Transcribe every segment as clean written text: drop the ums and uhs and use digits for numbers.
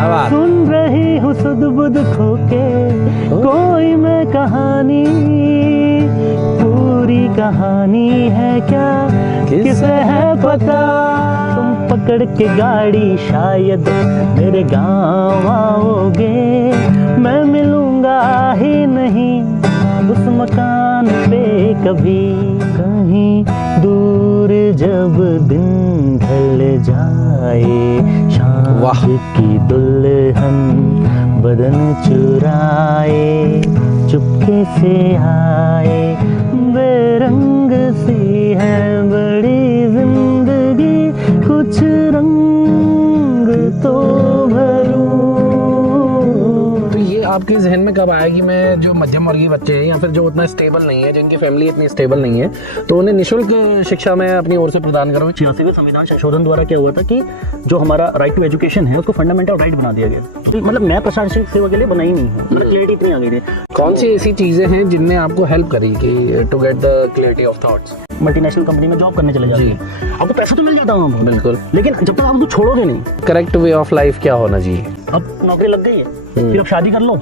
सुन रही हूँ सुध बुध खोके कोई मैं कहानी, पूरी कहानी है क्या किसे है पता। तुम पकड़ के गाड़ी शायद मेरे गाँव आओगे, मैं मिलूंगा ही नहीं उस मकान पे कभी। कहीं दूर जब दिन ढल जाए, शाम की दुल्हन बदन चुराए, चुपके से आए, बेरंग सी है बड़ी जिंदगी, कुछ रंग तो भरूं। तो ये आपके जहन में कब आया कि मैं जो मध्यम वर्गीय बच्चे हैं या फिर जो उतना स्टेबल नहीं है, जिनकी फैमिली इतनी स्टेबल नहीं है, तो उन्हें निःशुल्क शिक्षा मैं अपनी ओर से प्रदान करूँ। 86वें संविधान संशोधन द्वारा क्या हुआ था कि जो हमारा राइट टू एजुकेशन है उसको फंडामेंटल राइट बना दिया गया। तो मतलब मैं प्रशासनिक सेवा के लिए बना ही नहीं हूँ, मतलब क्लियरिटी इतनी आ गई थी। कौन सी ऐसी चीजें हैं जिनने आपको हेल्प करी कि to get the clarity of thoughts? Multinational company में जॉब करने चले जाते हैं, आपको पैसा तो मिल जाता है बिल्कुल, लेकिन जब तक आप उसको छोड़ोगे नहीं। करेक्ट वे ऑफ लाइफ क्या होना चाहिए? अब नौकरी लग गई है, फिर अब शादी कर लो,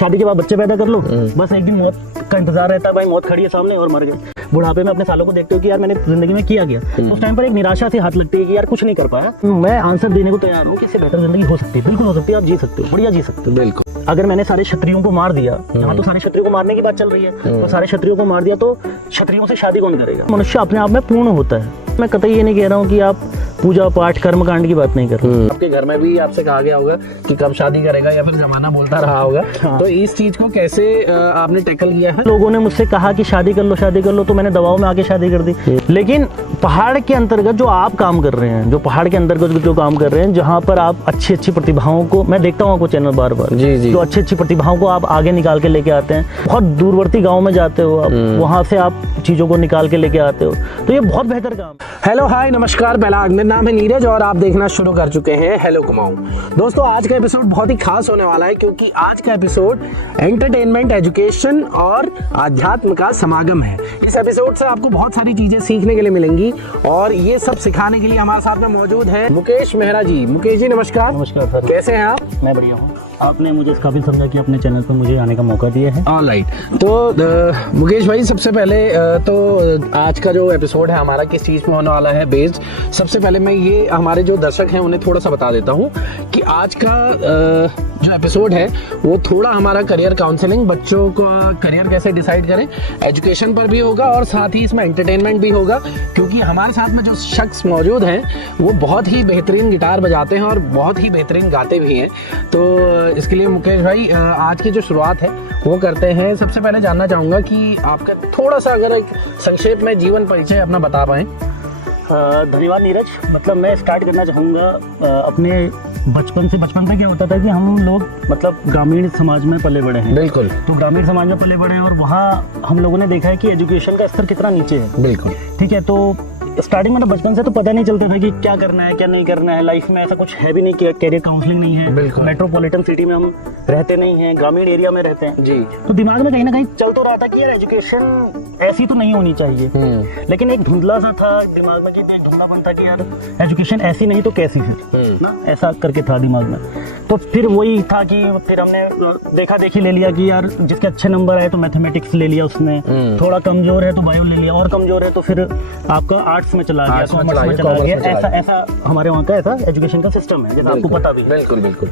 शादी के बाद बच्चे पैदा कर लो, बस एक दिन मौत का इंतजार रहता है, भाई मौत खड़ी है सामने और मर गए। बुढ़ापे में अपने सालों को देखते हो कि यार मैंने जिंदगी में किया गया, तो उस टाइम पर एक निराशा से हाथ लगती है कि यार कुछ नहीं कर पाया। मैं आंसर देने को तैयार हूँ कि इससे बेहतर जिंदगी हो सकती है, बिल्कुल हो सकती है, आप जी सकते हो, बढ़िया जी सकते हो। बिल्कुल, अगर मैंने सारे क्षत्रियों को मार दिया, यहाँ तो सारे क्षत्रियों को मारने की बात चल रही है, तो सारे क्षत्रियों को मार दिया तो क्षत्रियों से शादी कौन करेगा? मनुष्य अपने आप में पूर्ण होता है। मैं कतई ये नहीं कह रहा हूँ कि आप पूजा पाठ कर्म कांड की बात नहीं कर रहे। आपके घर में भी आपसे कहा गया होगा कि कब शादी करेगा या फिर जमाना बोलता रहा होगा, तो इस चीज को कैसे आपने टैकल किया है? लोगों ने मुझसे कहा कि शादी कर लो शादी कर लो, तो मैंने दबाव में आके शादी कर दी। लेकिन पहाड़ के अंतर्गत जो आप काम कर रहे हैं, जो पहाड़ के अंतर्गत जो काम कर रहे हैं, जहाँ पर आप अच्छी अच्छी प्रतिभाओं को, मैं देखता हूँ आपको चैनल बार बार, जो अच्छी अच्छी प्रतिभाओं को आप आगे निकाल के लेके आते हैं, बहुत दूरवर्ती गाँव में जाते हो आप, वहाँ से आप चीजों को निकाल के लेके आते हो, तो ये बहुत बेहतर काम। हेलो हाय नमस्कार, मेरा नाम है नीरज और आप देखना शुरू कर चुके हैं हेलो कुमाऊं। दोस्तों आज का एपिसोड बहुत ही खास होने वाला है क्योंकि आज का एपिसोड एंटरटेनमेंट, एजुकेशन और आध्यात्म का समागम है। इस एपिसोड से आपको बहुत सारी चीजें सीखने के लिए मिलेंगी और ये सब सिखाने के लिए हमारे साथ में मौजूद है मुकेश मेहरा जी। मुकेश जी नमस्कार। नमस्कार सर, कैसे हैं आप? मैं बढ़िया हूँ। आपने मुझे इस काबिल समझा कि अपने चैनल पर मुझे आने का मौका दिया है। ऑलराइट, तो मुकेश भाई सबसे पहले तो आज का जो एपिसोड है हमारा किस चीज़ पे होने वाला है बेस्ड, सबसे पहले मैं ये हमारे जो दर्शक हैं उन्हें थोड़ा सा बता देता हूँ कि आज का जो एपिसोड है वो थोड़ा हमारा करियर काउंसलिंग, बच्चों का करियर कैसे डिसाइड करें, एजुकेशन पर भी होगा और साथ ही इसमें एंटरटेनमेंट भी होगा क्योंकि हमारे साथ में जो शख्स मौजूद हैं वो बहुत ही बेहतरीन गिटार बजाते हैं और बहुत ही बेहतरीन गाते भी हैं। तो इसके लिए मुकेश भाई आज की जो शुरुआत है वो करते हैं। सबसे पहले जानना चाहूँगा कि आपका थोड़ा सा अगर एक संक्षेप में जीवन परिचय अपना बता पाएँ। धन्यवाद नीरज। मतलब मैं स्टार्ट करना चाहूँगा अपने बचपन से। बचपन में क्या होता था कि हम लोग मतलब ग्रामीण समाज में पले बड़े हैं। बिल्कुल, तो ग्रामीण समाज में पले बड़े हैं और वहाँ हम लोगों ने देखा है कि एजुकेशन का स्तर कितना नीचे है। बिल्कुल ठीक है, तो स्टार्टिंग में तो बचपन से तो पता नहीं चलता था कि क्या करना है क्या नहीं करना है लाइफ में। ऐसा कुछ है भी नहीं कि कैरियर काउंसलिंग नहीं है। मेट्रोपॉलिटन सिटी में हम रहते नहीं हैं, ग्रामीण एरिया में रहते हैं जी। तो दिमाग में कहीं ना कहीं चल तो रहा था कि यार एजुकेशन ऐसी तो नहीं होनी चाहिए, लेकिन एक धुंधला सा था दिमाग में, कि एक धुंधलापन था कि यार एजुकेशन ऐसी नहीं तो कैसी फिर ना, ऐसा करके था दिमाग में। तो फिर वही था कि फिर हमने देखा देखी ले लिया कि यार जिसके अच्छे नंबर आए तो मैथमेटिक्स ले लिया उसने, थोड़ा कमजोर है तो बायो ले लिया, और कमजोर है तो फिर आपका आर्ट्स में चला गया, कॉमर्स में चला गया। ऐसा हमारे वहाँ का ऐसा एजुकेशन का सिस्टम है, जैसा आपको पता भी है। बिल्कुल बिल्कुल।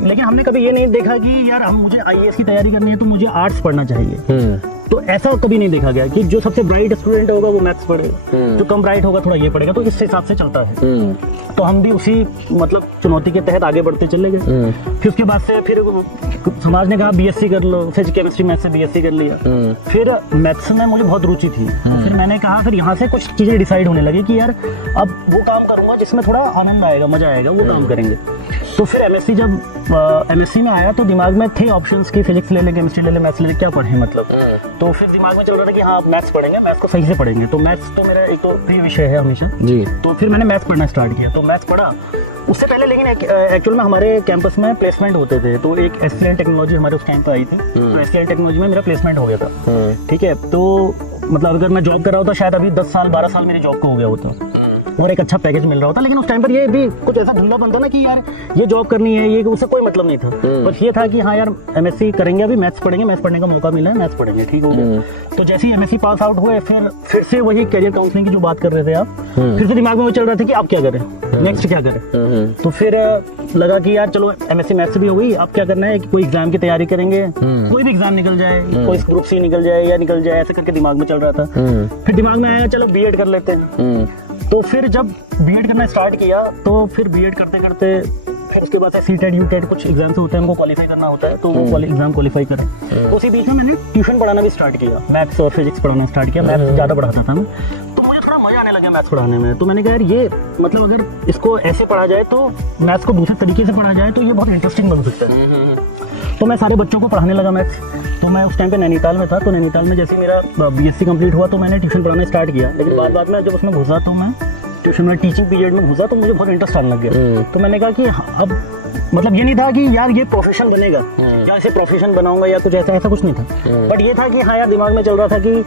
लेकिन हमने कभी ये नहीं देखा कि यार हम मुझे आईएएस की तैयारी करनी है तो मुझे आर्ट्स पढ़ना चाहिए। तो ऐसा कभी नहीं देखा गया कि जो सबसे ब्राइट स्टूडेंट होगा वो मैथ्स पढ़ेगा, जो कम ब्राइट होगा थोड़ा ये पढ़ेगा। तो इस हिसाब से चलता है। तो हम भी उसी मतलब चुनौती के तहत आगे बढ़ते चले गए। फिर उसके बाद से फिर समाज ने कहा बीएससी कर लो, फिजिक्स केमिस्ट्री मैथ्स से बीएससी कर लिया। फिर मैथ्स में मुझे बहुत रुचि थी, तो फिर मैंने कहा फिर यहाँ से कुछ चीजें डिसाइड होने लगी कि यार अब वो काम करूंगा जिसमें थोड़ा आनंद आएगा, मजा आएगा, वो काम करेंगे। तो फिर एमएससी जब एमएससी में आया तो दिमाग में थे ऑप्शंस की फिजिक्स ले ले, केमिस्ट्री ले ले, मैथ्स ले ले, क्या पढ़े मतलब। तो फिर दिमाग में चल रहा था कि हाँ मैथ्स पढ़ेंगे, मैथ्स को सही से पढ़ेंगे। तो मैथ्स तो मेरा एक तो प्रिय विषय है हमेशा जी। तो फिर मैंने मैथ्स पढ़ना स्टार्ट किया। तो मैथ्स पढ़ा उससे पहले, लेकिन एक्चुअल में हमारे कैंपस में प्लेसमेंट होते थे। तो एक एससीएल टेक्नोलॉजी हमारे उस टाइम पे आई थी, तो एससीएल टेक्नोलॉजी में मेरा प्लेसमेंट हो गया था। ठीक है, तो मतलब अगर मैं जॉब कर रहा होता शायद अभी 10 साल 12 साल मेरी जॉब को हो गया होता। और एक अच्छा पैकेज मिल रहा होता। लेकिन उस टाइम पर ये भी कुछ ऐसा धुंधला बनता ना कि यार ये जॉब करनी है, ये उससे कोई मतलब नहीं था। बस ये था कि हाँ यार एमएससी करेंगे, अभी मैथ्स पढ़ेंगे, मैथ्स पढ़ने का मौका मिला है, मैथ्स पढ़ेंगे, ठीक हो गया। तो जैसे ही एमएससी पास आउट हुए फिर से वही करियर काउंसलिंग की जो बात कर रहे थे आप, फिर से दिमाग में वो चल रहा था कि आप क्या करें, नेक्स्ट क्या करें। तो फिर लगा कि यार चलो एमएससी मैथ्स भी हो गई, अब क्या करना है कि कोई एग्जाम की तैयारी करेंगे, कोई भी एग्जाम निकल जाए, कोई ग्रुप सी निकल जाए या निकल जाए, ऐसे करके दिमाग में चल रहा था। फिर दिमाग में आया चलो बीएड कर लेते हैं। तो फिर जब बीएड करना स्टार्ट किया तो फिर बीएड करते करते फिर उसके बाद सीटेट यूटेट कुछ एग्जाम्स होते हैं, हमको क्वालिफाई करना होता है, तो वो एग्जाम क्वालिफाई करें। तो उसी बीच में मैंने ट्यूशन पढ़ाना भी स्टार्ट किया, मैथ्स और फिजिक्स पढ़ाना स्टार्ट किया। मैथ्स ज़्यादा पढ़ाता था मैं, तो मुझे थोड़ा मजा आने लगा मैथ्स पढ़ाने में। तो मैंने कहा यार ये मतलब अगर इसको ऐसे पढ़ा जाए तो मैथ्स को दूसरे तरीके से पढ़ा जाए तो ये बहुत इंटरेस्टिंग बन सकता है। तो मैं सारे बच्चों को पढ़ाने लगा मैथ्स। तो मैं उस टाइम पे नैनीताल में था, तो नैनीताल में जैसे मेरा बीएससी कंप्लीट हुआ तो मैंने ट्यूशन पढ़ाना स्टार्ट किया। लेकिन बाद में जब उसमें घुसा तो मैं ट्यूशन में टीचिंग पीरियड में घुसा तो मुझे बहुत इंटरेस्ट आने लग गया। तो मैंने कहा कि अब मतलब ये नहीं था कि यार ये प्रोफेशन बनेगा या इसे प्रोफेशन बनाऊंगा या कुछ ऐसा कुछ नहीं था। बट ये था कि हाँ यार दिमाग में चल रहा था कि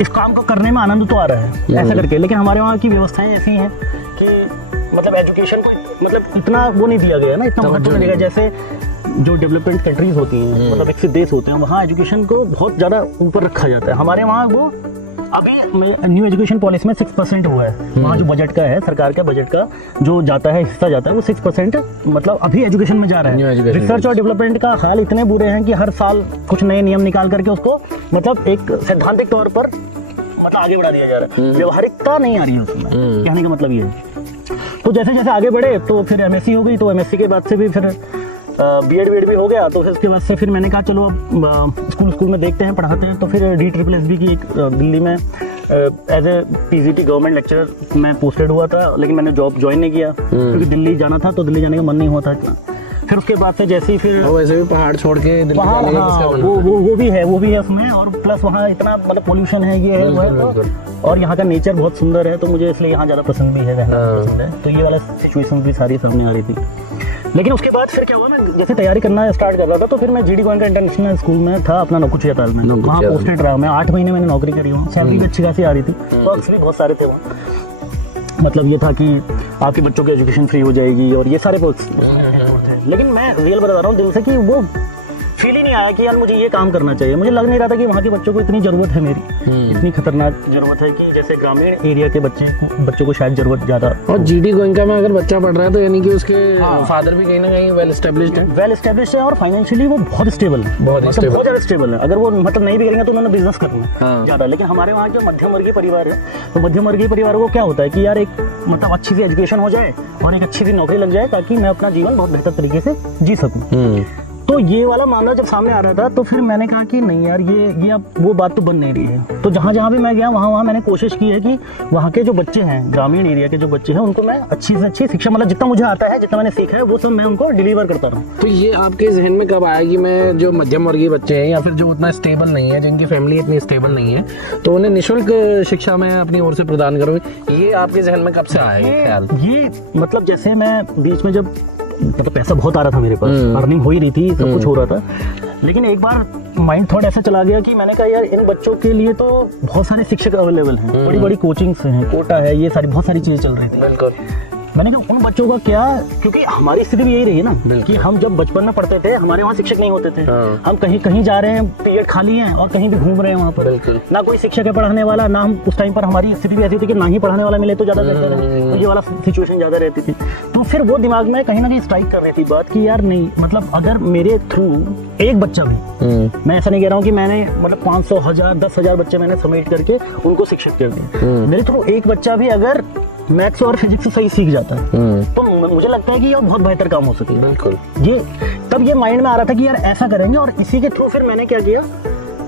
इस काम को करने में आनंद तो आ रहा है ऐसा करके। लेकिन हमारे वहाँ की व्यवस्थाएं ऐसी हैं कि मतलब एजुकेशन को मतलब इतना वो नहीं दिया गया ना, इतना महत्व नहीं दिया जैसे जो डेवलपमेंट कंट्रीज होती हैं, मतलब विकसित देश होते हैं, वहाँ एजुकेशन को बहुत ज़्यादा ऊपर रखा जाता है। हमारे वहाँ वो अभी न्यू एजुकेशन पॉलिसी में 6% हुआ है। वहाँ जो बजट का है, सरकार का बजट का जो जाता है हिस्सा जाता है वो 6% मतलब अभी एजुकेशन में जा रहा है। रिसर्च और डेवलपमेंट का हाल इतने बुरे हैं कि हर साल कुछ नए नियम निकाल करके उसको मतलब एक सैद्धांतिक तौर पर मतलब आगे बढ़ा दिया जा रहा है, व्यवहारिकता नहीं आ रही है उसमें। कहने का मतलब ये है। तो जैसे जैसे आगे बढ़े तो फिर एमएससी हो गई, तो एमएससी के बाद से भी फिर बीएड भी हो गया। तो फिर उसके बाद से फिर मैंने कहा चलो अब स्कूल में देखते हैं, पढ़ाते हैं। तो फिर DSSB की एक दिल्ली में as a PGT government lecturer मैं पोस्टेड हुआ था, लेकिन मैंने जॉब ज्वाइन नहीं किया क्योंकि दिल्ली जाना था, तो दिल्ली जाने का मन नहीं हुआ था इतना। फिर उसके बाद से जैसे ही फिर वैसे भी पहाड़ छोड़ के पहाड़, हाँ, वो भी है उसमें, और प्लस वहाँ इतना मतलब पोल्यूशन है, ये है वो है, तो और यहाँ का नेचर बहुत सुंदर है, तो मुझे इसलिए यहाँ ज़्यादा पसंद भी है, रहना पसंद है। तो ये वाला सिचुएशन भी सारी सामने आ रही थी। लेकिन उसके बाद फिर क्या हुआ ना, जैसे तैयारी करना स्टार्ट कर रहा था तो फिर मैं GD गोयनका इंटरनेशनल स्कूल में था अपना नौकुचियाताल में, वहाँ पोस्टेड रहा मैं। 8 महीने मैंने नौकरी करी हूँ, सैलरी भी अच्छी खासी आ रही थी, वर्क्स भी बहुत सारे थे वहाँ। मतलब ये था कि आपके बच्चों की एजुकेशन फ्री हो जाएगी और ये सारे वर्क्स थे। लेकिन मैं रियल बता रहा हूँ दिल से कि वो फील ही नहीं आया कि यार मुझे ये काम करना चाहिए। मुझे लग नहीं रहा था कि वहाँ के बच्चों को इतनी ज़रूरत है मेरी, इतनी खतरनाक ज़रूरत है कि जैसे ग्रामीण एरिया के बच्चों को शायद ज़रूरत ज़्यादा। और GD गोयनका में अगर बच्चा पढ़ रहा है तो यानी कि उसके फादर भी कहीं ना कहीं वेल एस्टेब्लिश्ड है और फाइनेंशियली वो बहुत स्टेबल है, बहुत ज़्यादा स्टेबल है। अगर वो मतलब नहीं भी करेंगे तो उन्होंने बिजनेस करना है ज़्यादा। लेकिन हमारे वहाँ के मध्यम वर्गीय परिवार है, तो मध्यम वर्गीय परिवार को क्या होता है कि यार एक मतलब अच्छी सी एजुकेशन हो जाए और एक अच्छी सी नौकरी लग जाए ताकि मैं अपना जीवन बहुत बेहतर तरीके से जी सकूँ। तो ये वाला मामला जब सामने आ रहा था तो फिर मैंने कहा कि नहीं यार ये अब वो बात तो बन नहीं रही है। तो जहाँ भी मैं गया वहाँ मैंने कोशिश की है कि वहाँ के जो बच्चे हैं, ग्रामीण एरिया के जो बच्चे हैं, उनको मैं अच्छी से अच्छी शिक्षा मतलब जितना मुझे आता है, जितना मैंने सीखा है वो सब मैं उनको डिलीवर करता रहूँ। तो ये आपके जहन में कब आया कि मैं जो मध्यम वर्गीय बच्चे हैं या फिर जो उतना स्टेबल नहीं है, जिनकी फैमिली इतनी स्टेबल नहीं है, तो उन्हें निःशुल्क शिक्षा मैं अपनी ओर से प्रदान करूँ? ये आपके जहन में कब से आया ख्याल? ये मतलब जैसे मैं बीच में जब मतलब पैसा बहुत आ रहा था मेरे पास, अर्निंग हो ही रही थी, सब कुछ हो रहा था, लेकिन एक बार माइंड थॉट ऐसा चला गया कि मैंने कहा यार इन बच्चों के लिए तो बहुत सारे शिक्षक अवेलेबल हैं, बड़ी बड़ी कोचिंग्स हैं, कोटा है, ये सारी बहुत सारी चीजें चल रही थी। बिल्कुल। मैंने कहा उन बच्चों का क्या, क्योंकि हमारी स्थिति भी यही रही है ना कि हम जब बचपन में पढ़ते थे हमारे वहाँ शिक्षक नहीं होते थे। हम कहीं जा रहे हैं, पीरियड खाली है और कहीं भी घूम रहे हैं वहाँ पर, ना कोई शिक्षक है पढ़ाने वाला, ना हम उस टाइम पर हमारी स्थिति भी ऐसी थी कि ना ही पढ़ाने वाला मिले तो ज्यादा बेहतर है, तो ये वाला सिचुएशन ज्यादा रहती थी। तो फिर वो दिमाग में कहीं ना कहीं स्ट्राइक कर रही थी बात कि यार नहीं, मतलब अगर मेरे थ्रू एक बच्चा भी, मैं ऐसा नहीं कह रहा हूँ कि मैंने मतलब 500, 1000, 10,000 बच्चे मैंने समेट करके उनको शिक्षित कर दिए, मेरे थ्रू एक बच्चा भी अगर मैथ्स और फिजिक्स सही सीख जाता है तो मुझे लगता है कि ये बहुत बेहतर काम हो सके। बिल्कुल। ये तब ये माइंड में आ रहा था कि यार ऐसा करेंगे, और इसी के थ्रू फिर मैंने क्या किया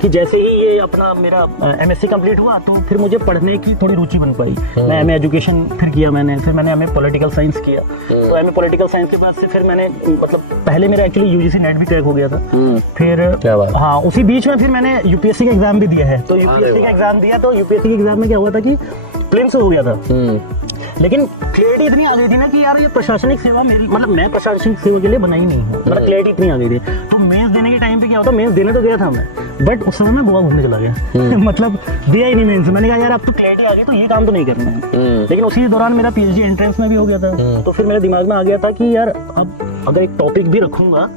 कि जैसे ही ये अपना मेरा MSc कंप्लीट हुआ तो फिर मुझे पढ़ने की थोड़ी रुचि बन पाई। मैं MA एजुकेशन फिर किया मैंने, फिर मैंने MA पॉलिटिकल साइंस किया। तो MA पॉलिटिकल साइंस के बाद से फिर मैंने मतलब पहले मेरा एक्चुअली UGC नेट भी क्रैक हो गया था। फिर हाँ, उसी बीच में फिर मैंने UPSC का एग्जाम भी दिया है। तो UPSC का एग्जाम दिया, तो UPSC के एग्जाम में क्या हुआ था कि प्रीलिम्स हो गया था, लेकिन क्लैरिटी इतनी आ गई थी ना कि यार ये प्रशासनिक सेवा मेरी, मतलब मैं प्रशासनिक सेवा के लिए बनाई नहीं हूँ, मतलब क्लैरिटी इतनी आ गई थी। तो मेंस देने के टाइम पे क्या होता, मेंस देने तो गया था मैं, बट उस समय मैं गोवा घूमने चला गया मतलब दिया ही नहीं मेंस। मैंने कहा यार अब तो क्लैरिटी आ गई तो ये काम तो नहीं करना है। लेकिन उसी दौरान मेरा पीएचडी एंट्रेंस में भी हो गया था। तो फिर मेरे दिमाग में आ गया था कि यार अब अगर एक टॉपिक भी रखूंगा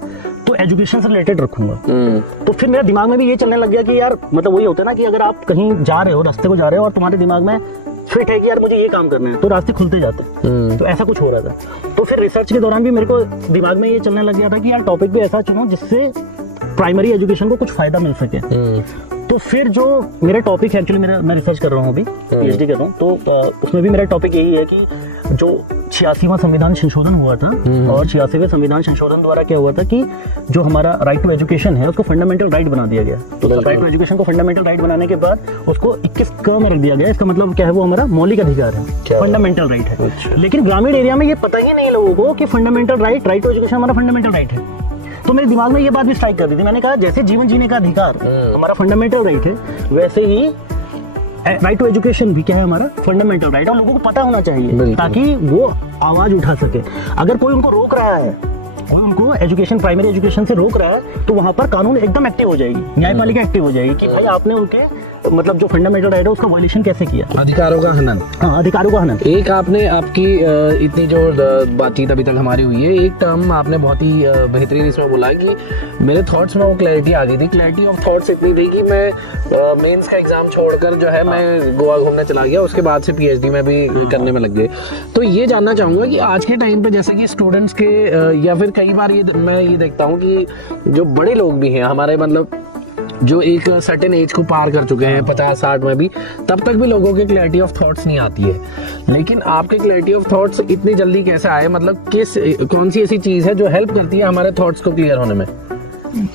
तो एजुकेशन से रिलेटेड रखूंगा। तो फिर मेरे दिमाग में भी ये चलने लग गया कि यार मतलब वही होता है ना कि अगर आप कहीं जा रहे हो, रास्ते को जा रहे हो और तुम्हारे दिमाग में फिट है कि यार मुझे ये काम करना है, तो रास्ते खुलते जाते हैं। तो ऐसा कुछ हो रहा था। तो फिर रिसर्च के दौरान भी मेरे को दिमाग में ये चलने लग गया था कि यार टॉपिक भी ऐसा चुनो जिससे प्राइमरी एजुकेशन को कुछ फायदा मिल सके। तो फिर जो मेरा टॉपिक है, एक्चुअली मैं रिसर्च कर रहा हूँ अभी, पीएचडी कर रहा हूँ, तो उसमें भी मेरा टॉपिक यही है कि जो 86वां संविधान संशोधन हुआ था और 86वें संविधान संशोधन द्वारा क्या हुआ था कि जो हमारा राइट टू एजुकेशन है उसको फंडामेंटल राइट बना दिया गया। तो राइट टू एजुकेशन को फंडामेंटल राइट बनाने के बाद उसको 21 में रख दिया गया। इसका मतलब क्या है, वो हमारा मौलिक अधिकार है, फंडामेंटल राइट है। लेकिन ग्रामीण एरिया में ये पता ही नहीं लोगों को कि फंडामेंटल राइट टू एजुकेशन हमारा फंडामेंटल राइट है। तो मेरे दिमाग में ये बात भी स्ट्राइक कर दी थी। मैंने कहा जैसे जीवन जीने का अधिकार हमारा फंडामेंटल राइट है, वैसे ही राइट टू एजुकेशन भी क्या है, हमारा फंडामेंटल राइट। और लोगों को पता होना चाहिए ताकि वो आवाज उठा सके। अगर कोई उनको रोक रहा है और उनको एजुकेशन, प्राइमरी एजुकेशन से रोक रहा है, तो वहां पर कानून एकदम एक्टिव हो जाएगी, न्यायपालिका एक्टिव हो जाएगी कि भाई आपने उनके मतलब जो फंडामेंटल राइट है उसका वायलेशन कैसे किया, अधिकारों का हनन। हाँ, अधिकारों का हनन। एक आपने आपकी इतनी जो बातचीत अभी तक हमारी हुई है, एक टर्म आपने बहुत ही बेहतरीन इसमें बोला कि मेरे थॉट्स में वो क्लैरिटी आ गई थी। क्लैरिटी ऑफ थॉट्स इतनी थी कि मैं मेंस का एग्जाम छोड़कर जो है मैं गोवा घूमने चला गया, उसके बाद से पीएचडी में भी करने में लग गए। तो ये जानना चाहूँगा कि आज के टाइम पे जैसे कि स्टूडेंट्स के या फिर कई बार मैं ये देखता हूँ कि जो बड़े लोग भी हैं हमारे, मतलब जो एक सर्टेन एज को पार कर चुके हैं 50-60 में भी, तब तक भी लोगों के क्लैरिटी ऑफ थॉट्स नहीं आती है। लेकिन आपके क्लैरिटी ऑफ थॉट्स इतनी जल्दी कैसे आए, मतलब कौन सी ऐसी चीज़ है जो हेल्प करती है हमारे थॉट्स को क्लियर होने में?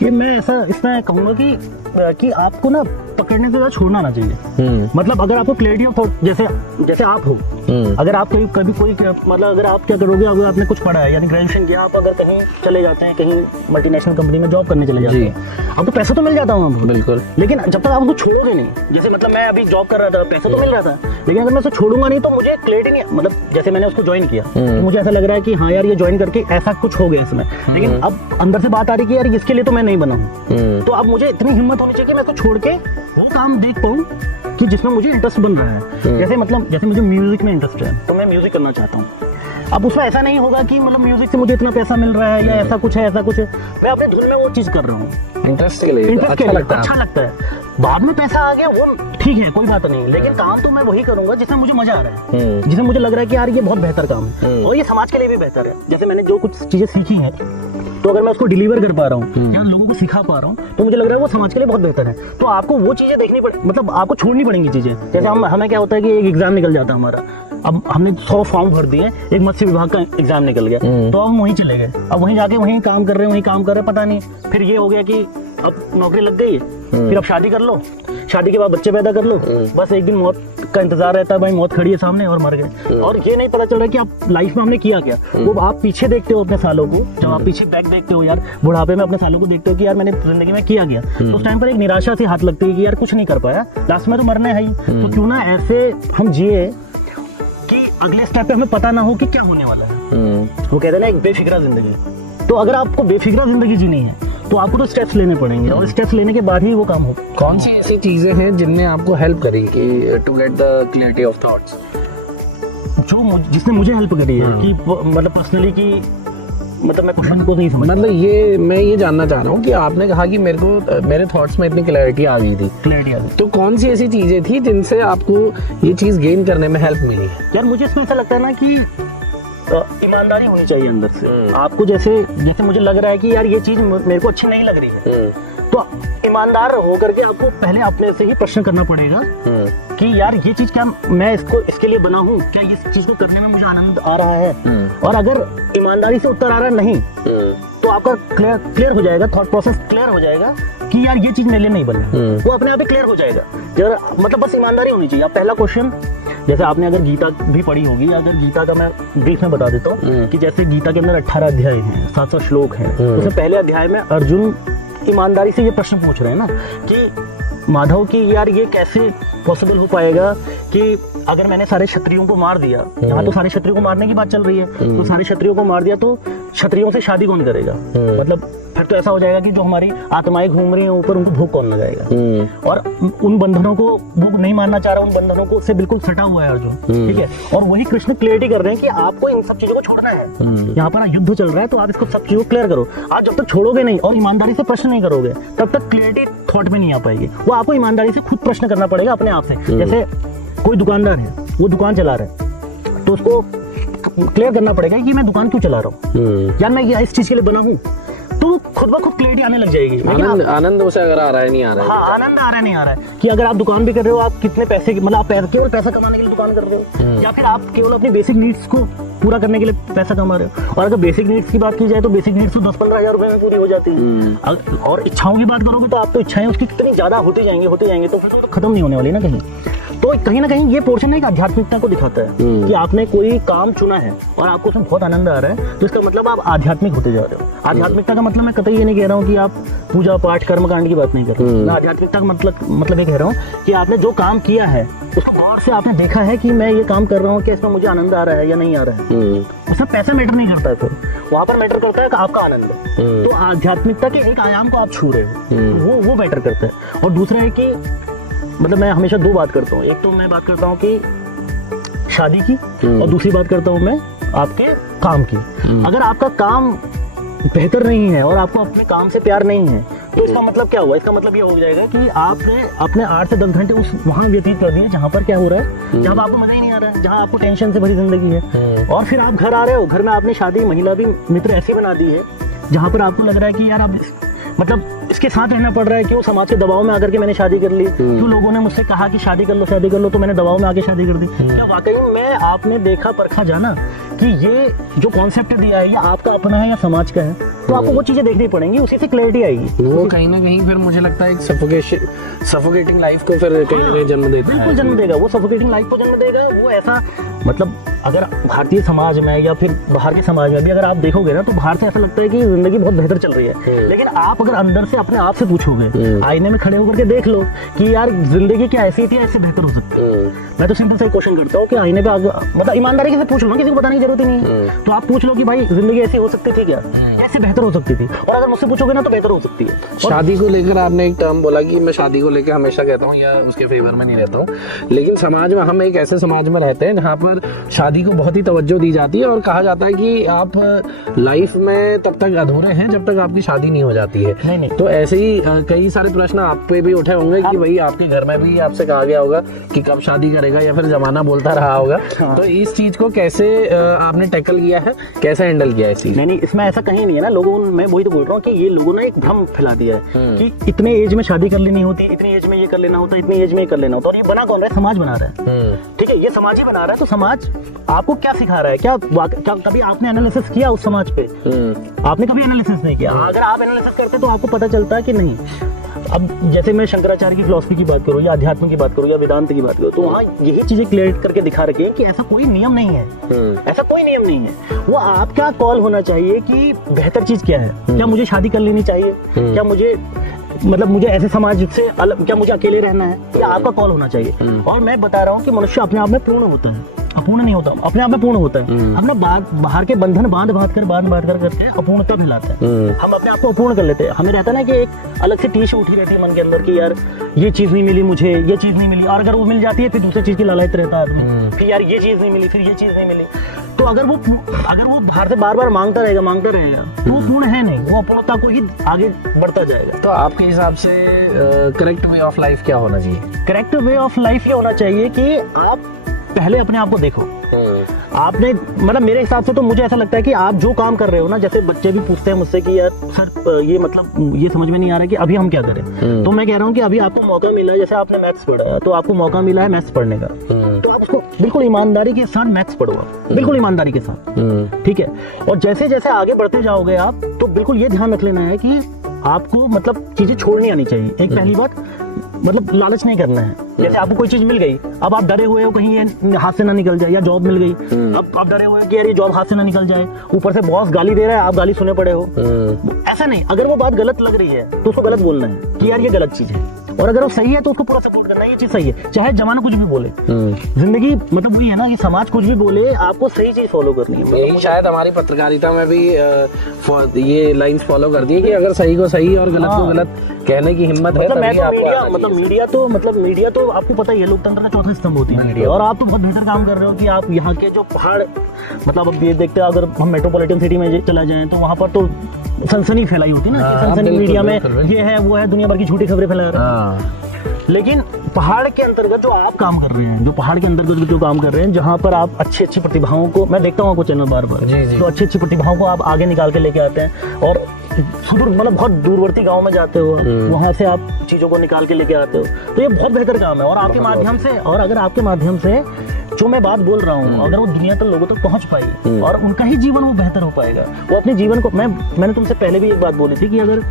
ये मैं ऐसा इसमें कहूँगा कि आपको ना पकड़ने से ज़्यादा छोड़ना ना चाहिए। मतलब अगर आपको क्लैरिटी ऑफ थॉट, जैसे आप हो, अगर आप कभी कोई मतलब अगर आप क्या करोगे, अगर आपने कुछ पढ़ा है यानी ग्रेजुएशन किया, आप अगर कहीं चले जाते हैं, कहीं मल्टीनेशनल कंपनी में जॉब करने चले जाते हैं, आपको पैसा तो मिल जाता हूँ आपको, बिल्कुल। लेकिन जब तक आप उसको छोड़ोगे नहीं, जैसे मतलब मैं अभी जॉब कर रहा था, पैसा तो मिल रहा था, लेकिन अगर मैं उसे छोड़ूंगा नहीं तो मुझे क्लैरिटी नहीं, मतलब जैसे मैंने उसको ज्वाइन किया तो मुझे ऐसा लग रहा है कि हाँ यार ये ज्वाइन करके ऐसा कुछ हो गया इसमें, लेकिन अब अंदर से बात आ रही कि यार इसके लिए तो मैं नहीं बना हूँ। तो अब मुझे इतनी हिम्मत होनी चाहिए कि मैं इसको छोड़ के वो काम देख पाऊँ कि जिसमें मुझे इंटरेस्ट बन रहा है। जैसे मुझे म्यूजिक में इंटरेस्ट है तो मैं म्यूजिक करना चाहता हूँ। अब उसमें ऐसा नहीं होगा कि मतलब म्यूजिक से मुझे इतना पैसा मिल रहा है या ऐसा कुछ है, मैं अपने धुन में वो चीज़ कर रहा हूँ, इंटरेस्ट के लिए, अच्छा लगता है। बाद में पैसा आ गया वो ठीक है, कोई बात नहीं, लेकिन काम तो मैं वही करूंगा जिसमें मुझे मजा आ रहा है, जिसमें मुझे लग रहा है कि यार ये बहुत बेहतर काम है और ये समाज के लिए भी बेहतर है। जैसे मैंने जो कुछ चीजें सीखी हैं तो अगर मैं उसको डिलीवर कर पा रहा हूँ या लोगों को सिखा पा रहा हूँ तो मुझे लग रहा है वो समाज के लिए बहुत बेहतर है। तो आपको वो चीजें देखनी मतलब आपको छोड़नी पड़ेंगी चीजें। जैसे हमें क्या होता है कि एक एग्जाम निकल जाता है हमारा, अब हमने 100 फॉर्म भर दिए, एक मत्स्य विभाग का एग्जाम निकल गया तो अब वहीं चले गए, अब वहीं जाके वहीं काम कर रहे हैं, पता नहीं फिर ये हो गया कि अब नौकरी लग गई है, फिर अब शादी कर लो, शादी के बाद बच्चे पैदा कर लो, बस एक दिन मौत का इंतजार रहता है, भाई मौत खड़ी है सामने और मर गए। और ये नहीं पता चल रहा कि आप लाइफ में हमने किया क्या। वो आप पीछे देखते हो अपने सालों को, जब आप पीछे बैक देखते हो यार बुढ़ापे में अपने सालों को देखते हो कि यार मैंने जिंदगी में किया गया, तो उस टाइम पर एक निराशा सी हाथ लगती है कि यार कुछ नहीं कर पाया, लास्ट में तो मरना है ही, तो क्यों ना ऐसे हम जिए कि अगले स्टेप पे हमें पता ना हो कि क्या होने वाला है। वो कहते हैं ना एक बेफिक्रा जिंदगी। तो अगर आपको बेफिक्रा जिंदगी जीनी है तो आपको तो स्टेप्स लेने पड़ेंगे और स्टेप्स लेने के बाद ही वो काम हो। कौन सी ऐसी चीजें हैं जिनने आपको हेल्प करी कि to get the clarity of thoughts, जिसने मुझे हेल्प करी है कि मतलब पर्सनली कि मतलब मैं क्वेश्चन को नहीं समझ, मतलब मैं ये जानना चाह रहा हूँ कि आपने कहा कि मेरे थॉट्स में इतनी क्लैरिटी आ गई थी, तो कौन सी ऐसी चीजें थी जिनसे आपको ये चीज गेन करने में हेल्प मिली? यार मुझे इसमें ऐसा लगता है ना कि ईमानदारी होनी चाहिए अंदर से। आपको जैसे मुझे लग रहा है कि यार ये चीज मेरे को अच्छी नहीं लग रही है, तो ईमानदार होकर के आपको पहले अपने से ही प्रश्न करना पड़ेगा कि यार ये चीज क्या मैं इसके लिए बना हूँ, क्या इस चीज को करने में मुझे आनंद आ रहा है। और अगर ईमानदारी से उत्तर आ रहा नहीं तो आपका क्लियर हो जाएगा, थॉट प्रोसेस क्लियर हो जाएगा कि यार ये चीज मेरे लिए नहीं बनी, वो अपने आप ही क्लियर हो जाएगा। मतलब बस ईमानदारी होनी चाहिए। पहला क्वेश्चन, जैसे आपने अगर गीता भी पढ़ी होगी, अगर गीता का मैं ब्रीफ में बता देता हूँ कि जैसे गीता के अंदर 18 अध्याय हैं, 700 श्लोक हैं, उसमें पहले अध्याय में अर्जुन ईमानदारी से ये प्रश्न पूछ रहे हैं ना कि माधव की यार ये कैसे पॉसिबल हो पाएगा कि अगर मैंने सारे क्षत्रियों को मार दिया, यहाँ तो सारे क्षत्रियों को मारने की बात चल रही है, तो सारे क्षत्रियों को मार दिया तो क्षत्रियों से शादी कौन करेगा, मतलब फिर तो ऐसा हो जाएगा कि जो हमारी आत्माएं घूम रही हैं ऊपर, उनको भोग कौन लगाएगा। और उन बंधनों को वो नहीं मानना चाह रहा, उन बंधनों को उससे बिल्कुल सटा हुआ है अर्जुन, ठीक है। और वही कृष्ण क्लियरिटी कर रहे हैं कि आपको इन सब चीजों को छोड़ना है। यहाँ पर युद्ध चल रहा है, तो आप इसको सब चीजों को क्लियर करो। आप जब तक छोड़ोगे नहीं और ईमानदारी से प्रश्न नहीं करोगे, तब तक क्लियरिटी थॉट में नहीं आ पाएगी। वो आपको ईमानदारी से खुद प्रश्न करना पड़ेगा अपने आप से। जैसे कोई दुकानदार है, वो दुकान चला रहा है, तो उसको क्लियर करना पड़ेगा कि मैं दुकान क्यों चला रहा हूँ, यार मैं इस चीज के लिए बना हूँ, तो खुद ब खुद क्लियरिटी आने लग जाएगी। आनंद उसे अगर आ रहा है नहीं आ रहा है, हाँ आनंद आ रहा है नहीं आ रहा है, कि अगर आप दुकान भी कर रहे हो, आप कितने पैसे, मतलब आप केवल पैसा कमाने के लिए दुकान कर रहे हो, या फिर आप केवल अपनी बेसिक नीड्स को पूरा करने के लिए पैसा कमा रहे हो। और अगर बेसिक नीड्स की बात की जाए तो बेसिक नीड्स तो 10-15 हज़ार रुपए में पूरी हो जाती है। और इच्छाओं की बात करोगे तो आप तो इच्छाएं उसकी कितनी ज्यादा होती जाएंगी तो फिर तो खत्म नहीं होने वाली ना कहीं। तो कहीं ना कहीं ये पोर्शन एक आध्यात्मिकता को दिखाता है कि आपने कोई काम चुना है और आपको उसमें बहुत आनंद आ रहा है, तो इसका मतलब आप आध्यात्मिक होते जा रहे हो। आध्यात्मिकता का मतलब मैं कतई ये नहीं कह रहा हूँ कि आप पूजा पाठ कर्म कांड की बात नहीं कर रहे हो। मैं आध्यात्मिकता का मतलब ये कह रहा हूँ कि आपने जो काम किया है उसको गौर से आपने देखा है कि मैं ये काम कर रहा हूँ, क्या इसमें मुझे आनंद आ रहा है या नहीं आ रहा है। उसमें पैसा मैटर नहीं करता है, फिर वहाँ पर मैटर करता है कि आपका आनंद। तो आध्यात्मिकता के एक आयाम को आप छू रहे हो, वो मैटर करता है। और दूसरा है कि मतलब मैं हमेशा दो बात करता हूँ, एक तो मैं बात करता हूँ कि शादी की, और दूसरी बात करता हूँ मैं आपके काम की। अगर आपका काम बेहतर नहीं है और आपको अपने काम से प्यार नहीं है, तो इसका मतलब क्या हुआ? इसका मतलब ये हो जाएगा कि आपने अपने 8 से 10 घंटे उस वहां व्यतीत कर दिए जहाँ पर क्या हो रहा है, जहाँ आपको मजा ही नहीं आ रहा है, जहाँ आपको टेंशन से भरी जिंदगी है। और फिर आप घर आ रहे हो, घर में आपने शादी महिला भी मित्र ऐसी बना दी है जहाँ पर आपको लग रहा है कि यार आप मतलब इसके साथ रहना पड़ रहा है। क्यों? समाज के दबाव में आकर के मैंने शादी कर ली, क्यों लोगों ने मुझसे कहा कि शादी कर लो, तो मैंने दबाव में आके शादी कर दी। क्या वाकई में आपने देखा परखा जाना कि ये जो कॉन्सेप्ट दिया है ये आपका अपना है या समाज का है? तो आपको वो चीजें देखनी पड़ेंगी, उसी से क्लैरिटी आएगी। वो कहीं ना कहीं फिर मुझे लगता है एक सफोकेटिंग लाइफ को फिर कहीं ना कहीं जन्म देता है। बिल्कुल जन्म देगा, वो सफोकेटिंग लाइफ को जन्म देगा। वो ऐसा मतलब अगर भारतीय समाज में या फिर बाहर के समाज में भी अगर आप देखोगे ना, तो बाहर से ऐसा लगता है कि जिंदगी बहुत बेहतर चल रही है, लेकिन आप अगर अंदर से अपने आप से पूछोगे, आईने में खड़े होकर के देख लो कि यार जिंदगी क्या ऐसी थी, ऐसे बेहतर हो सकती है। मैं तो सिंपल सा क्वेश्चन करता हूँ कि आईने पे मतलब ईमानदारी से पूछ लो ना, किसी को बताने की जरूरत ही नहीं है। तो आप पूछ लो कि भाई जिंदगी ऐसी हो सकती थी क्या, ऐसे बेहतर हो सकती थी? और अगर मुझसे पूछोगे ना तो बेहतर हो सकती है। शादी को लेकर आपने एक टर्म बोला कि मैं शादी को लेकर हमेशा कहता हूँ या उसके फेवर में नहीं रहता हूँ, लेकिन समाज में हम एक ऐसे समाज में रहते हैं जहाँ पर शादी को बहुत ही तवज्जो दी जाती है और कहा जाता है कि आप लाइफ में तब तक अधूरे हैं जब तक आपकी शादी नहीं हो जाती है। नहीं। तो ऐसे ही कई सारे प्रश्न आप पे भी उठे होंगे कि भाई आपके घर में भी आपसे कहा गया होगा कि कब शादी करेगा या फिर जमाना बोलता रहा होगा। तो इस चीज को कैसे आपने टैकल किया है, कैसे हैंडल किया है इस चीज? नहीं, इसमें ऐसा कहीं नहीं है ना। लोगों, मैं वही तो बोल रहा हूँ कि ये लोगों ने एक भ्रम फैला दिया है कि इतने एज में शादी कर लेनी होती, इतनी एज में ये कर लेना होता, इतनी एज में ये कर लेना होता। और ये बना कौन रहा है? समाज बना रहा है, ठीक है, ये समाज ही बना रहा है। तो समाज आपको क्या सिखा रहा है? क्या कभी आपने एनालिसिस किया उस समाज पे? आपने कभी एनालिसिस नहीं किया। अगर आप एनालिसिस करते तो आपको पता चलता है कि नहीं। अब जैसे मैं शंकराचार्य की फिलॉसफी की बात करूँ या अध्यात्म की बात करूँ या वेदांत की बात करूँ, तो वहाँ यही चीजें क्लियर करके दिखा रखी है कि ऐसा कोई नियम नहीं है, ऐसा कोई नियम नहीं है। वो आपका कॉल होना चाहिए कि बेहतर चीज क्या है। क्या मुझे शादी कर लेनी चाहिए? क्या मुझे मतलब मुझे ऐसे समाज से अलग, क्या मुझे अकेले रहना है? या आपका कॉल होना चाहिए। और मैं बता रहा हूँ कि मनुष्य अपने आप में पूर्ण होता है, अपूर्ण नहीं होता, अपने आप में पूर्ण होता है। हम ना बाहर के बंधन बांध कर करके अपूर्णता फैलाते हैं। हम अपने आप को अपूर्ण कर लेते हैं। हमें रहता है ना कि एक अलग से टीश उठी रहती है मन के अंदर कि यार ये चीज नहीं मिली मुझे, ये चीज नहीं मिली। और अगर वो मिल जाती है फिर दूसरी चीज की लालच रहता है आदमी, फिर यार ये चीज नहीं मिली, फिर ये चीज नहीं मिली। तो अगर वो बाहर से बार बार मांगता रहेगा तो वो पूर्ण है नहीं, वो अपूर्णता को ही आगे बढ़ता जाएगा। तो आपके हिसाब से करेक्ट वे ऑफ लाइफ क्या होना चाहिए? करेक्ट वे ऑफ लाइफ ये होना चाहिए कि आप पहले अपने आप को देखो। आपने मतलब मेरे हिसाब से तो मुझे ऐसा लगता है कि आप जो काम कर रहे हो ना, जैसे बच्चे भी पूछते हैं मुझसे कि यार सर ये मतलब ये समझ में नहीं आ रहा है कि अभी हम क्या करें। तो मैं कह रहा हूँ कि अभी आपको मौका मिला है, जैसे आपने मैथ्स पढ़ा है तो आपको मौका मिला है मैथ्स पढ़ने का, तो आप उसको बिल्कुल ईमानदारी के साथ मैथ्स पढ़ो, बिल्कुल ईमानदारी के साथ, ठीक है। और जैसे जैसे आगे बढ़ते जाओगे आप, तो बिल्कुल ये ध्यान रख लेना है कि आपको मतलब चीजें छोड़नी आनी चाहिए। एक पहली बात, मतलब लालच नहीं करना है। जैसे आपको कोई चीज मिल गई, अब आप डरे हुए हो कहीं ये हाथ से ना निकल जाए, या जॉब मिल गई, अब आप डरे हुए हो कि यार ये जॉब हाथ से ना निकल जाए, ऊपर से बॉस गाली दे रहा है, आप गाली सुने पड़े हो। ऐसा नहीं, अगर वो बात गलत लग रही है तो उसको गलत बोलना है कि यार ये गलत चीज है, और अगर वो सही है तो उसको पूरा सपोर्ट करना है, ये चीज सही है, चाहे जमाना कुछ भी बोले। जिंदगी मतलब वही है ना कि समाज कुछ भी बोले, आपको सही चीज फॉलो करनी है। यही शायद हमारी पत्रकारिता में भी ये लाइंस फॉलो कर दी है कि अगर सही को सही और गलत को गलत कहने की हिम्मत है, तभी आपको आना चाहिए। मीडिया तो आपको पता ही है, लोकतंत्र का चौथा स्तंभ होती है मीडिया। और आप तो बहुत बेहतर काम कर रहे हो कि आप यहाँ के जो पहाड़, मतलब अब ये देखते हैं, अगर हम मेट्रोपॉलिटन सिटी में चला जाएं तो वहाँ पर तो सनसनी फैलाई होती है ना, कि सनसनी मीडिया में ये है वो है, दुनिया भर की झूठी खबरें फैला रहे हैं। लेकिन पहाड़ के अंतर्गत जो आप काम कर रहे हैं, जो पहाड़ के अंतर्गत जो काम कर रहे हैं, जहाँ पर आप अच्छी अच्छी प्रतिभाओं को, मैं देखता हूँ आपको चैनल बार बार, तो अच्छी अच्छी प्रतिभाओं को आप आगे निकाल के लेके आते हैं और सुदूर मतलब बहुत दूरवर्ती गांव में जाते हो, वहाँ से आप चीज़ों को निकाल के लेके आते हो, तो ये बहुत बेहतर काम है। और आपके माध्यम से, और अगर आपके माध्यम से जो मैं बात बोल रहा हूँ, अगर वो दुनिया तक लोगों तक पहुँच पाई और उनका ही जीवन वो बेहतर हो पाएगा, वो अपने जीवन को, मैंने तुमसे पहले भी एक बात बोली थी कि अगर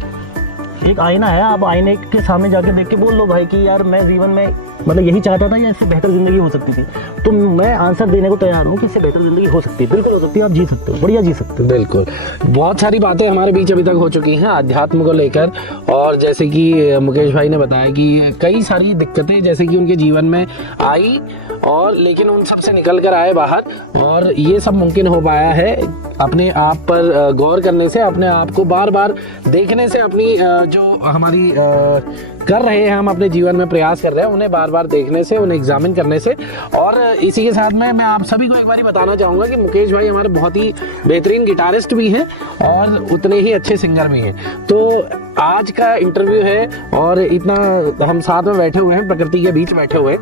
एक आईना है, आप आईने के सामने जाके देख के बोल लो भाई कि यार मैं जीवन में मतलब यही चाहता था या इससे बेहतर जिंदगी हो सकती थी, तो मैं आंसर देने को तैयार हूँ कि इससे बेहतर जिंदगी हो सकती है, बिल्कुल हो सकती है, आप जी सकते हो, बढ़िया जी सकते हो। बिल्कुल, बहुत सारी बातें हमारे बीच अभी तक हो चुकी हैं अध्यात्म को लेकर, और जैसे कि मुकेश भाई ने बताया कि कई सारी दिक्कतें जैसे कि उनके जीवन में आई, और लेकिन उन सब से निकल कर आए बाहर, और ये सब मुमकिन हो पाया है अपने आप पर गौर करने से, अपने आप को बार बार देखने से, अपनी जो हमारी कर रहे हैं हम अपने जीवन में प्रयास कर रहे हैं, उन्हें बार बार देखने से, उन्हें एग्जामिन करने से। और इसी के साथ में मैं आप सभी को एक बार बताना चाहूँगा कि मुकेश भाई हमारे बहुत ही बेहतरीन गिटारिस्ट भी हैं और उतने ही अच्छे सिंगर भी हैं। तो आज का इंटरव्यू है और इतना हम साथ में बैठे हुए हैं, प्रकृति के बीच बैठे हुए हैं,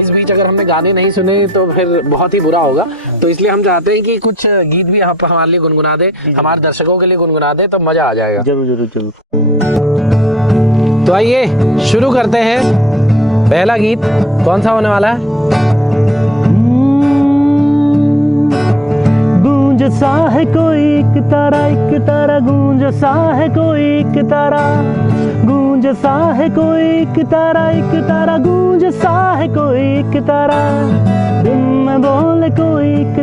इस बीच अगर हमने गाने नहीं सुने तो फिर बहुत ही बुरा होगा, तो इसलिए हम चाहते हैं कि कुछ गीत भी आप हमारे लिए गुनगुना दे, हमारे दर्शकों के लिए गुनगुना दे, तो मजा आ जाएगा। जरूर जरूर जरूर। तो आइए शुरू करते हैं। पहला गीत कौन सा होने वाला है? गूंज सा है कोई एक तारा गूंज सा है कोई एक तारा, गूंज सा है कोई एक तारा गूंज सा है कोई एक तारा, दिन में बोले कोई एक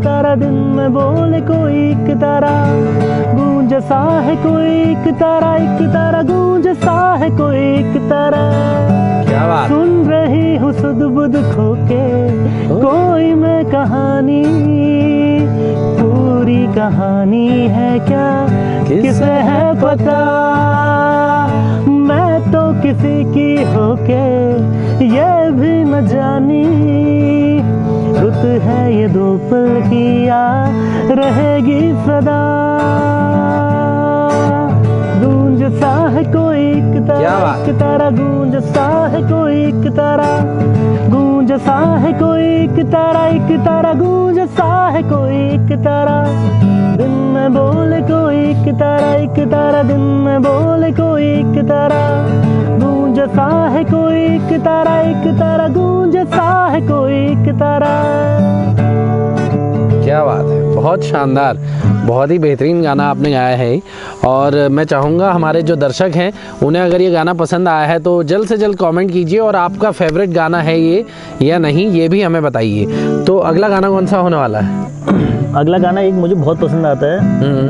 तारा दिन में बोले कोई एक तारा, गूंज सा है कोई एक तारा गूंज सा है कोई एक तारा। क्या बात। सुन रही हूँ सुध बुध खोके कोई मैं कहानी, पूरी कहानी है क्या किसे है पता, मैं तो किसी की होके ये भी न जानी, रुत है ये दो पल की या रहेगी सदा, गूंज सा है कोई एक तारा गूंज सा है कोई एक तारा, गूंज सा है कोई एक तारा गूंज सा है कोई एक तारा, दिन में बोले कोई एक तारा दिन में बोले कोई एक तारा, गूंज सा है कोई एक तारा गूंज सा है कोई एक तारा। क्या बात है, बहुत शानदार, बहुत ही बेहतरीन गाना आपने गाया है। और मैं चाहूँगा हमारे जो दर्शक हैं उन्हें अगर ये गाना पसंद आया है तो जल्द से जल्द कमेंट कीजिए, और आपका फेवरेट गाना है ये या नहीं ये भी हमें बताइए। तो अगला गाना कौन सा होने वाला है? अगला गाना एक मुझे बहुत पसंद आता है,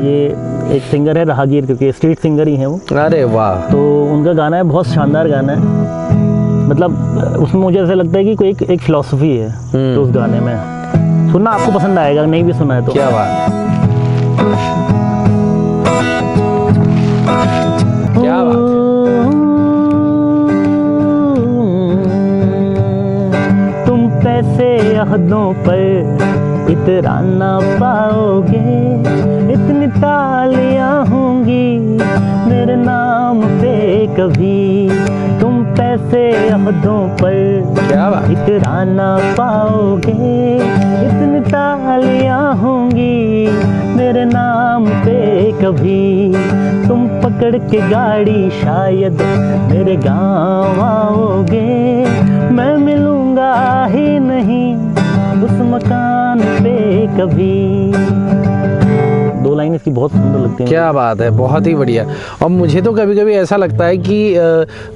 ये एक सिंगर है राहगीर, क्योंकि स्ट्रीट सिंगर ही है वो। अरे वाह। तो उनका गाना है, बहुत शानदार गाना है, मतलब उसमें मुझे ऐसा लगता है कि कोई एक फिलॉसफी है तो उस गाने में, सुनना आपको पसंद आएगा, नहीं भी सुना है तो। क्या बात, क्या बात। तुम पैसे अहदों पर इतरा ना पाओगे, इतनी तालियां होंगी मेरे नाम पे कभी, तुम पैसे अहदों पर इतरा ना पाओगे, इतनी तालियां होंगी मेरे नाम पे कभी, तुम पकड़ के गाड़ी शायद मेरे गाँव आओगे, मैं मिलूंगा ही नहीं उस मकान पे कभी। दो लाइन इसकी बहुत सुंदर लगती है। क्या बात है, बहुत ही बढ़िया। और मुझे तो कभी कभी ऐसा लगता है कि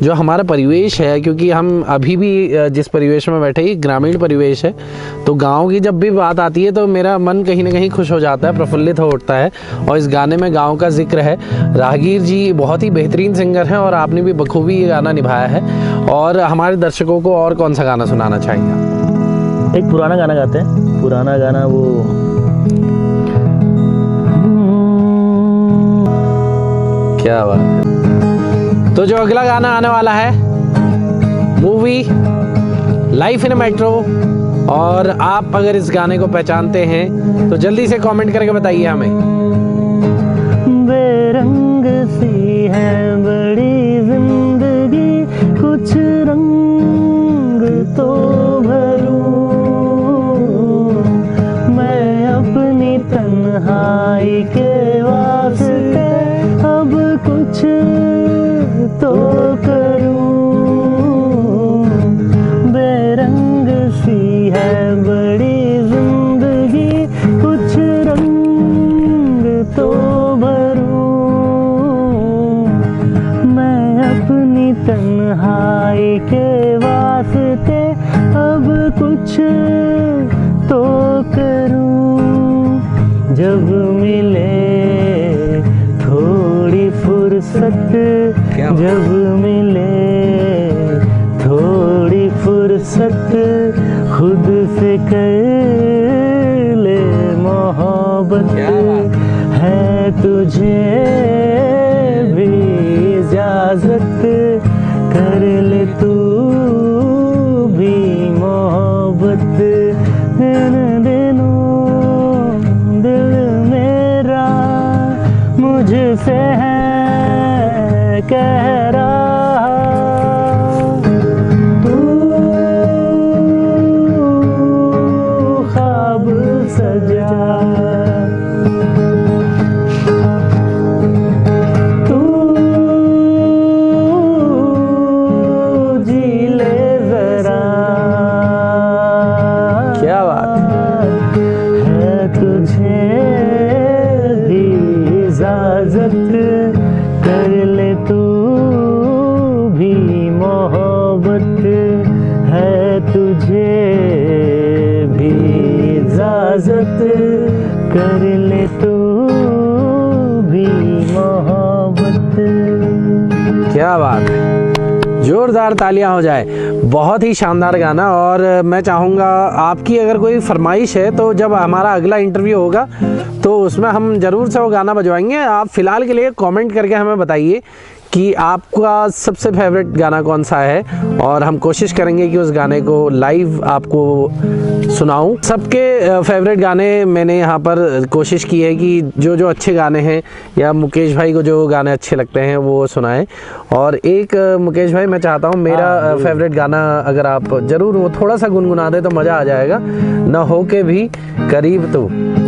जो हमारा परिवेश है, क्योंकि हम अभी भी जिस परिवेश में बैठे, ग्रामीण परिवेश है, तो गांव की जब भी बात आती है तो मेरा मन कहीं ना कहीं खुश हो जाता है, प्रफुल्लित हो उठता है। और इस गाने में गांव का जिक्र है। राहगीर जी बहुत ही बेहतरीन सिंगर हैं और आपने भी बखूबी ये गाना निभाया है। और हमारे दर्शकों को और कौन सा गाना सुनाना चाहिए? एक पुराना गाना गाते हैं, पुराना गाना वो क्या बात है। तो जो अगला गाना आने वाला है, मूवी लाइफ इन मेट्रो, और आप अगर इस गाने को पहचानते हैं तो जल्दी से कमेंट करके बताइए हमें। बेरंग सी है बड़ी जिंदगी, कुछ रंग तो भरूं मैं अपनी तन्हाई के वास्ते, अब कुछ तो करूं। बेरंग सी है बड़ी जिंदगी, कुछ रंग तो भरूं मैं अपनी तन्हाई के वास्ते, अब कुछ तो करूं। जब मिले थोड़ी फुर्सत, जब मिले थोड़ी फुर्सत, खुद से कर ले मोहब्बत, है तुझे भी इजाजत, कर ले तू भी मोहब्बत। इन दिनों दिल मेरा मुझसे है कह रहा, तू ख्वाब सजा, तू जी ले जरा। क्या बात है तुझे भी इजाजत, कर ले तू भी मोहब्बत, है तुझे भी इजाजत, कर ले तू भी मोहब्बत। क्या बात है, जोरदार तालियां हो जाए। बहुत ही शानदार गाना। और मैं चाहूँगा आपकी अगर कोई फरमाइश है तो जब हमारा अगला इंटरव्यू होगा तो उसमें हम ज़रूर से वो गाना बजवाएंगे। आप फ़िलहाल के लिए कमेंट करके हमें बताइए कि आपका सबसे फेवरेट गाना कौन सा है, और हम कोशिश करेंगे कि उस गाने को लाइव आपको सुनाऊं। सबके फेवरेट गाने मैंने यहाँ पर कोशिश की है कि जो जो अच्छे गाने हैं, या मुकेश भाई को जो गाने अच्छे लगते हैं वो सुनाएं। और एक मुकेश भाई मैं चाहता हूँ मेरा फेवरेट गाना अगर आप ज़रूर वो थोड़ा सा गुनगुना दे तो मज़ा आ जाएगा। न हो के भी करीब तू।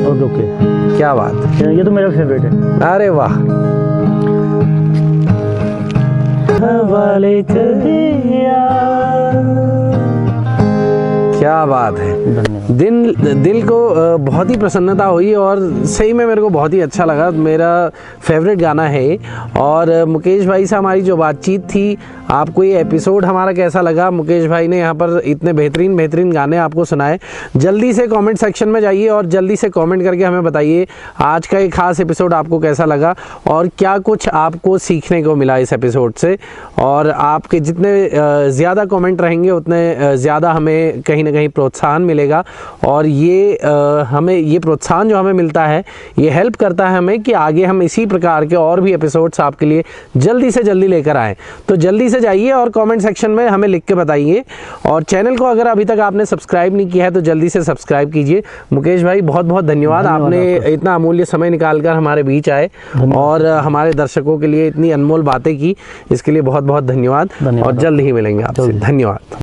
ओके, क्या बात, ये तो मेरा फेवरेट है। अरे वाह, हवाले कर दिया। क्या बात है। धन्यवाद। दिल को बहुत ही प्रसन्नता हुई और सही में मेरे को बहुत ही अच्छा लगा। मेरा फेवरेट गाना है। और मुकेश भाई से हमारी जो बातचीत थी, आपको ये एपिसोड हमारा कैसा लगा? मुकेश भाई ने यहाँ पर इतने बेहतरीन गाने आपको सुनाए। जल्दी से कमेंट सेक्शन में जाइए और जल्दी से कमेंट करके हमें बताइए आज का ये खास एपिसोड आपको कैसा लगा और क्या कुछ आपको सीखने को मिला इस एपिसोड से। और आपके जितने ज़्यादा कमेंट रहेंगे उतने ज़्यादा हमें कहीं ना कहीं प्रोत्साहन मिलेगा। और ये हमें ये प्रोत्साहन जो हमें मिलता है ये हेल्प करता है हमें कि आगे हम इसी प्रकार के और भी एपिसोड्स आपके लिए जल्दी से जल्दी लेकर आएँ। तो जल्दी से जाइए और कमेंट सेक्शन में हमें लिख के बताइए। और चैनल को अगर अभी तक आपने सब्सक्राइब नहीं किया है तो जल्दी से सब्सक्राइब कीजिए। मुकेश भाई बहुत बहुत धन्यवाद, आपने इतना अमूल्य समय निकालकर हमारे बीच आए और हमारे दर्शकों के लिए इतनी अनमोल बातें की, इसके लिए बहुत बहुत धन्यवाद। और जल्द ही मिलेंगे आपसे। धन्यवाद।